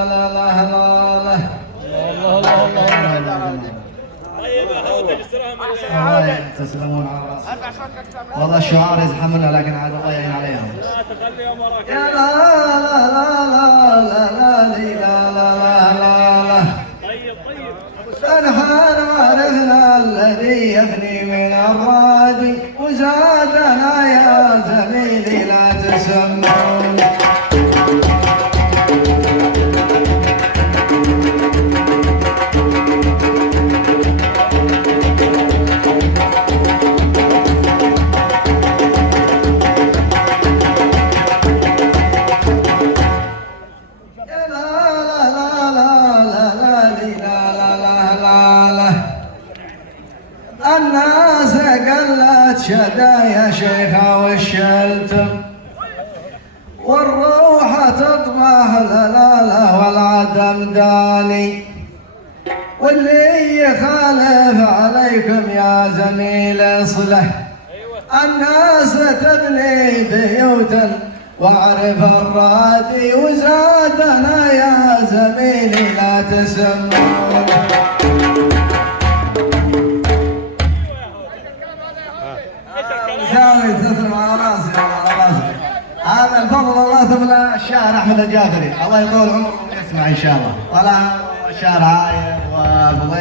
لا لا لا لا الله تسلمون على راسي. والله الشعار يزحمنا لكن عاد الله يعين عليهم. يا لا لا لا لا لا لا لا لا لا أنحان وارثنا الذي يفني من الرادي وزادنا يا زميلي لا تسمون. الناس قلت شدايا شيخة والشلتم والروح تطمح لا والعدم داني واللي يخالف عليكم يا زميل اصله. الناس تبني بيوتا واعرف الرادي وزادنا يا زميلي لا تسمون. تسلم على راسي على راسي. هذا الفضل الله ثم الشاعر احمد الجافري الله يطول عمره ويسمع ان شاء الله. طلع الشاعر عايد وابو